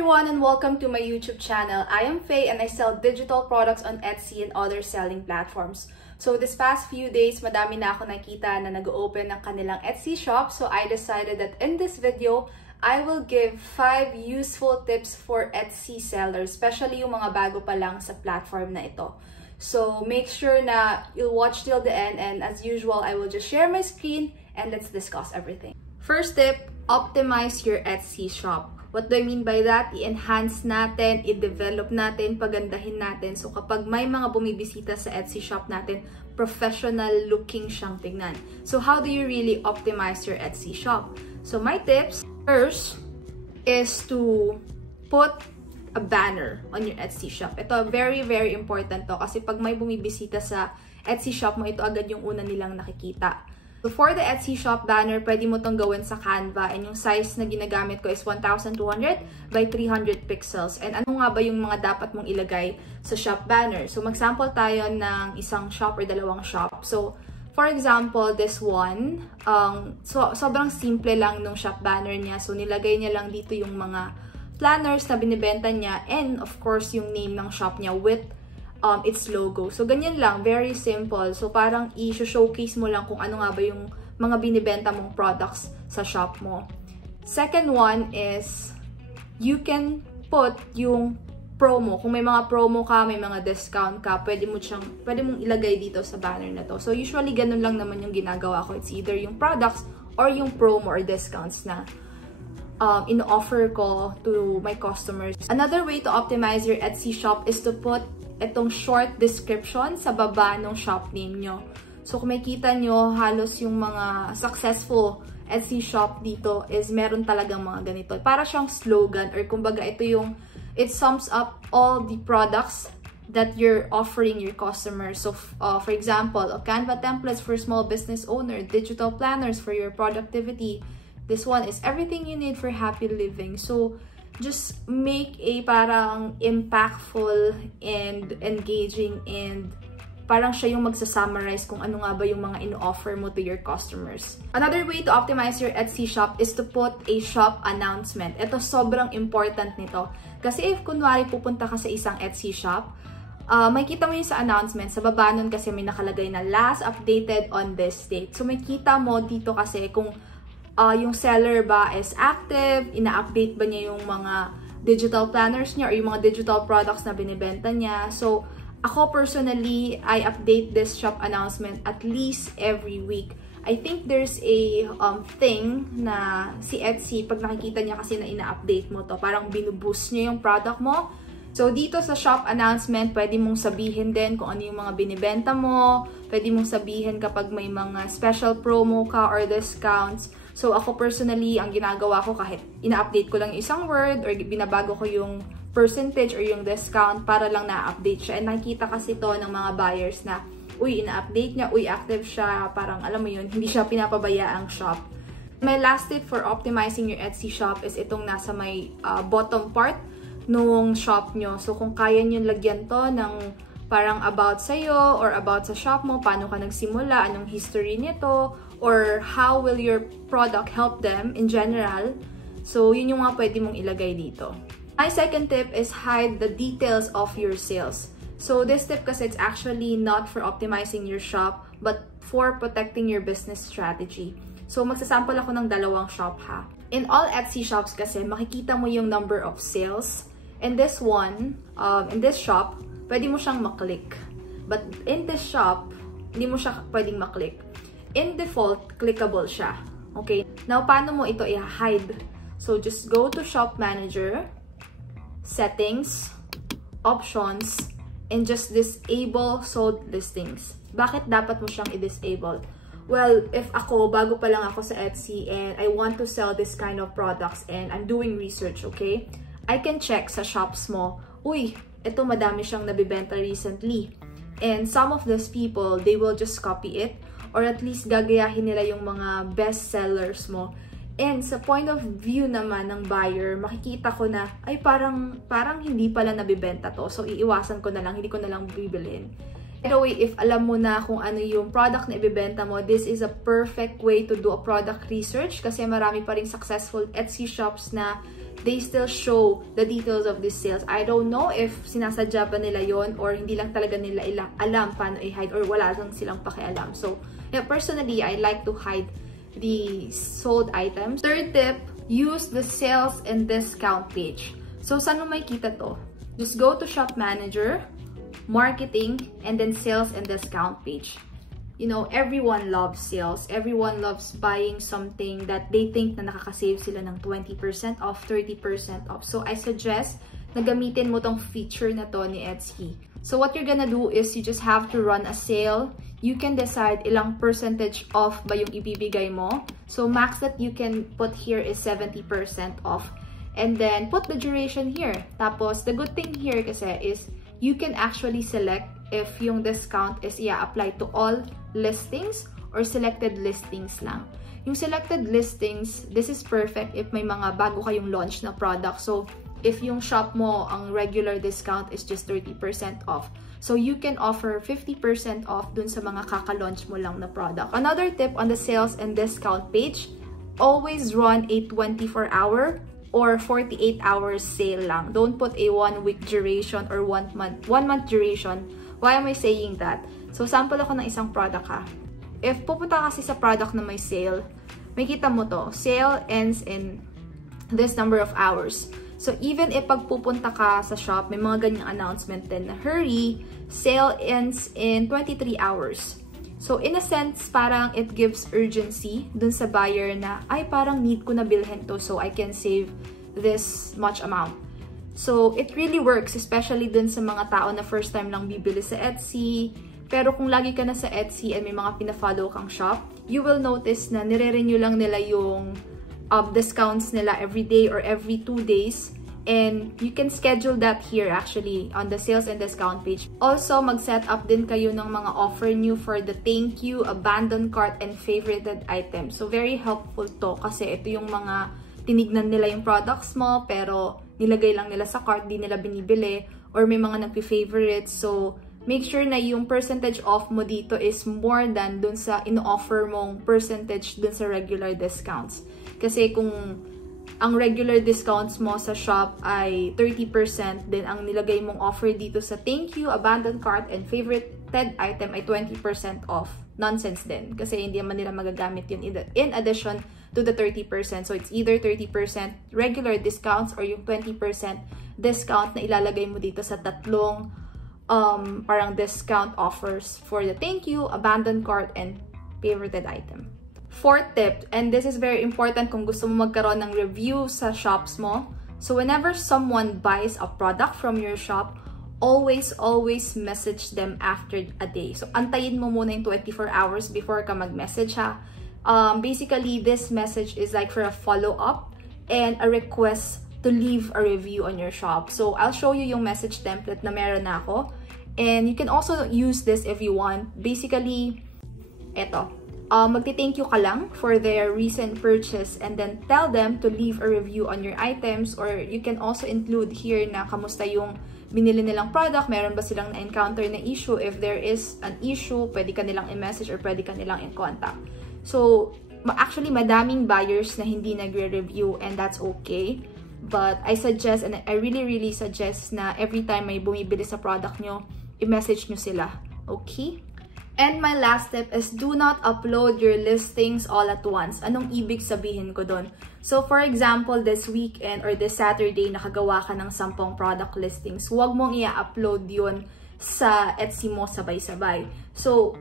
everyone and welcome to my YouTube channel. I am Faye and I sell digital products on Etsy and other selling platforms. So this past few days, madami na ako nakita na nag-open ng kanilang Etsy shop. So I decided that in this video, I will give 5 useful tips for Etsy sellers, especially yung mga bago pa lang sa platform na ito. So make sure na you'll watch till the end, and as usual, I will just share my screen and let's discuss everything. First tip, optimize your Etsy shop. What do I mean by that? I-enhance natin, i-develop natin, pagandahin natin. So kapag may mga bumibisita sa Etsy shop natin, professional looking siyang tignan. So how do you really optimize your Etsy shop? So my tips, first, is to put a banner on your Etsy shop. Ito, very, very important to kasi pag may bumibisita sa Etsy shop mo, ito agad yung una nilang nakikita. So for the Etsy shop banner, pwede mo itong gawin sa Canva, and yung size na ginagamit ko is 1200 by 300 pixels. And ano nga ba yung mga dapat mong ilagay sa shop banner? So mag-sample tayo ng isang shop or dalawang shop. So for example, this one, sobrang simple lang nung shop banner niya. So nilagay niya lang dito yung mga planners na binibenta niya, and of course yung name ng shop niya with its logo. So, ganyan lang. Very simple. So, parang i-showcase mo lang kung ano nga ba yung mga binibenta mong products sa shop mo. Second one is, you can put yung promo. Kung may mga promo ka, may mga discount ka, pwede mong ilagay dito sa banner na to. So, usually, ganun lang naman yung ginagawa ko. It's either yung products or yung promo or discounts na in-offer ko to my customers. Another way to optimize your Etsy shop is to put itong short description sa baba ng shop name nyo. So, kung makikita nyo, halos yung mga successful Etsy shop dito is meron talagang mga ganito. Para siyang slogan, or kumbaga ito yung, it sums up all the products that you're offering your customers. So, for example, Canva templates for small business owner, digital planners for your productivity. This one is everything you need for happy living. So, just make a parang impactful and engaging, and parang siya yung magsa-summarize kung ano nga ba yung mga in-offer mo to your customers. Another way to optimize your Etsy shop is to put a shop announcement. Ito, sobrang important nito. Kasi if kunwari pupunta ka sa isang Etsy shop, makikita mo yung sa announcement, sa baba nun kasi may nakalagay na last updated on this date. So makikita mo dito kasi kung yung seller ba is active, ina-update ba niya yung mga digital planners niya or yung mga digital products na binibenta niya. So, ako personally, I update this shop announcement at least every week. I think there's a thing na si Etsy, pag nakikita niya kasi na ina-update mo to, parang binuboost niya yung product mo. So, dito sa shop announcement, pwede mong sabihin din kung ano yung mga binibenta mo. Pwede mong sabihin kapag may mga special promo ka or discounts. So, ako personally, ang ginagawa ko kahit ina-update ko lang yung isang word or binabago ko yung percentage or yung discount para lang na-update siya. And nakikita kasi to ng mga buyers na, uy, ina-update niya, uy, active siya. Parang, alam mo yun, hindi siya pinapabaya ang shop. My last tip for optimizing your Etsy shop is itong nasa may bottom part nung shop nyo. So, kung kaya nyo lagyan to ng parang about sa'yo or about sa shop mo, paano ka nagsimula, anong history nito, or how will your product help them in general. So, yun yung mga pwede mong ilagay dito. My second tip is hide the details of your sales. So, this tip kasi it's actually not for optimizing your shop, but for protecting your business strategy. So, magsasample ako ng dalawang shop ha. In all Etsy shops kasi, makikita mo yung number of sales. In this one, in this shop, pwede mo siyang maklik. But in this shop, hindi mo siya pwedeng maklik. In default, clickable siya. Okay? Now, paano mo ito i-hide? So, just go to Shop Manager, Settings, Options, and just disable sold listings. Bakit dapat mo siyang i-disable? Well, if ako, bago pa lang ako sa Etsy and I want to sell this kind of products and I'm doing research, okay? I can check sa shops mo, uy, ito madami siyang nabibenta recently. And some of these people, they will just copy it, or at least gagayahin nila yung mga best sellers mo. And sa point of view naman ng buyer, makikita ko na, ay parang hindi pala nabibenta to. So, iiwasan ko na lang, hindi ko na lang bibilhin. Anyway, if alam mo na kung ano yung product na ibibenta mo, this is a perfect way to do a product research kasi marami pa rin successful Etsy shops na they still show the details of these sales. I don't know if sinasadya ba nila yon or hindi lang talaga nila alam paano i-hide or wala lang silang pakialam. So, yeah, personally, I like to hide the sold items. Third tip, use the sales and discount page. So, saan mo makikita to? Just go to Shop Manager, Marketing, and then Sales and Discount page. You know, everyone loves sales. Everyone loves buying something that they think na nakaka-save sila ng 20% off, 30% off. So, I suggest na gamitin mo tong feature na to ni Etsy. So, what you're gonna do is you just have to run a sale. You can decide ilang percentage off ba yung ibibigay mo. So, max that you can put here is 70% off. And then, put the duration here. Tapos, the good thing here kasi is you can actually select if yung discount is apply to all listings or selected listings lang. Yung selected listings, this is perfect if may mga bago kayong launch na product. So, if yung shop mo, ang regular discount is just 30% off. So, you can offer 50% off dun sa mga kaka-launch mo lang na product. Another tip on the sales and discount page, always run a 24-hour or 48 hours sale lang. Don't put a 1-week duration or 1 month duration. Why am I saying that? So, sample ako ng isang product ha. If pupunta kasi sa product na may sale, makita mo to, sale ends in this number of hours. So, even if pagpupunta ka sa shop, may mga ganyang announcement din na hurry, sale ends in 23 hours. So, in a sense, parang it gives urgency dun sa buyer na, ay, parang need ko na bilhin to so I can save this much amount. So, it really works, especially dun sa mga tao na first time lang bibili sa Etsy. Pero kung lagi ka na sa Etsy and may mga pina-follow kang shop, you will notice na nire-renew lang nila yung discounts nila every day or every 2 days. And you can schedule that here actually on the sales and discount page. Also, mag-set up din kayo ng mga offer new for the thank you, abandoned cart, and favorited items. So, very helpful to kasi ito yung mga tinignan nila yung products mo pero nilagay lang nila sa cart, di nila binibili, or may mga nagpi-favorites. So, make sure na yung percentage off mo dito is more than dun sa ino-offer mong percentage dun sa regular discounts. Kasi kung ang regular discounts mo sa shop ay 30%, then ang nilagay mong offer dito sa thank you, abandoned cart, and favorited item ay 20% off. Nonsense din. Kasi hindi naman nila magagamit yun in addition to the 30%. So, it's either 30% regular discounts or yung 20% discount na ilalagay mo dito sa tatlong parang discount offers for the thank you, abandoned cart, and favorited item. Fourth tip, and this is very important kung gusto mo magkaroon ng review sa shops mo. So, whenever someone buys a product from your shop, always message them after a day. So, antayin mo muna yung 24 hours before ka mag-message ha. Basically, this message is like for a follow-up and a request to leave a review on your shop. So, I'll show you yung message template na meron na ako. And you can also use this if you want. Basically, eto. Magti-thank you ka lang for their recent purchase and then tell them to leave a review on your items, or you can also include here na kamusta yung binili nilang product, meron ba silang na-encounter na issue. If there is an issue, pwede ka nilang i-message or pwede ka nilang i-contact. So, actually, madaming buyers na hindi nagre-review and that's okay. But I suggest, and I really suggest na every time may bumibili sa product nyo, i-message nyo sila. Okay? And my last tip is do not upload your listings all at once. Anong ibig sabihin ko doon? So, for example, this weekend or this Saturday, nakagawa ka ng 10 product listings. Huwag mong i-upload yun sa Etsy mo sabay-sabay. So,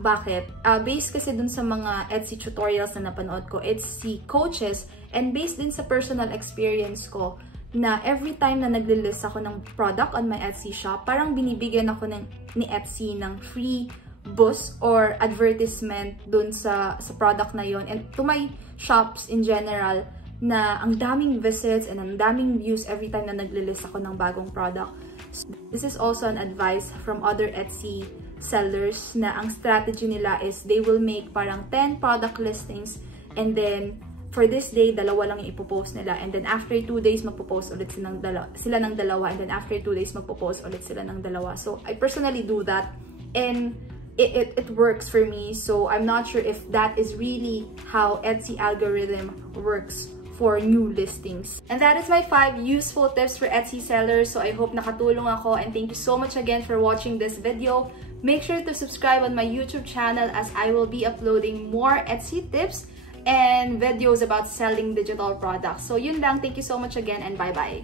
bakit? Based kasi dun sa mga Etsy tutorials na napanood ko, Etsy coaches, and based din sa personal experience ko, na every time na nagli-list ako ng product on my Etsy shop, parang binibigyan ako ni Etsy ng free boost or advertisement dun sa product na yon. And to my shops in general, na ang daming visits and ang daming views every time na nagli-list ako ng bagong product. So, this is also an advice from other Etsy sellers na ang strategy nila is they will make parang 10 product listings and then for this day, dalawa lang yung ipopost nila. And then after 2 days, magpo-post ulit sila ng dalawa. And then after 2 days, magpo-post ulit sila ng dalawa. So, I personally do that. And it works for me. So, I'm not sure if that is really how Etsy algorithm works for new listings. And that is my 5 useful tips for Etsy sellers. So I hope nakatulong ako, and thank you so much again for watching this video. Make sure to subscribe on my YouTube channel as I will be uploading more Etsy tips and videos about selling digital products. So yun lang, thank you so much again, and bye-bye!